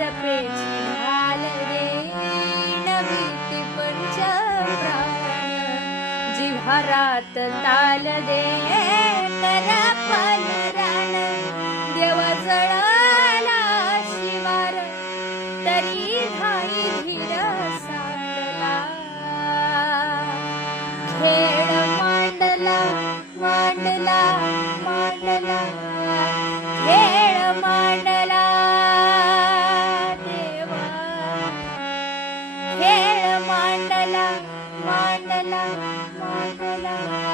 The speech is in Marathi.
करपेची घाल रे नवी ती पंच प्राण जिव्हारात ताल दे करपल रान देव जळला शिवार तरी धाई धीर सांडला खेळ मांडला मांडला मांडला खेळ मांडला देवा खेळ मांडला मांडला मांडला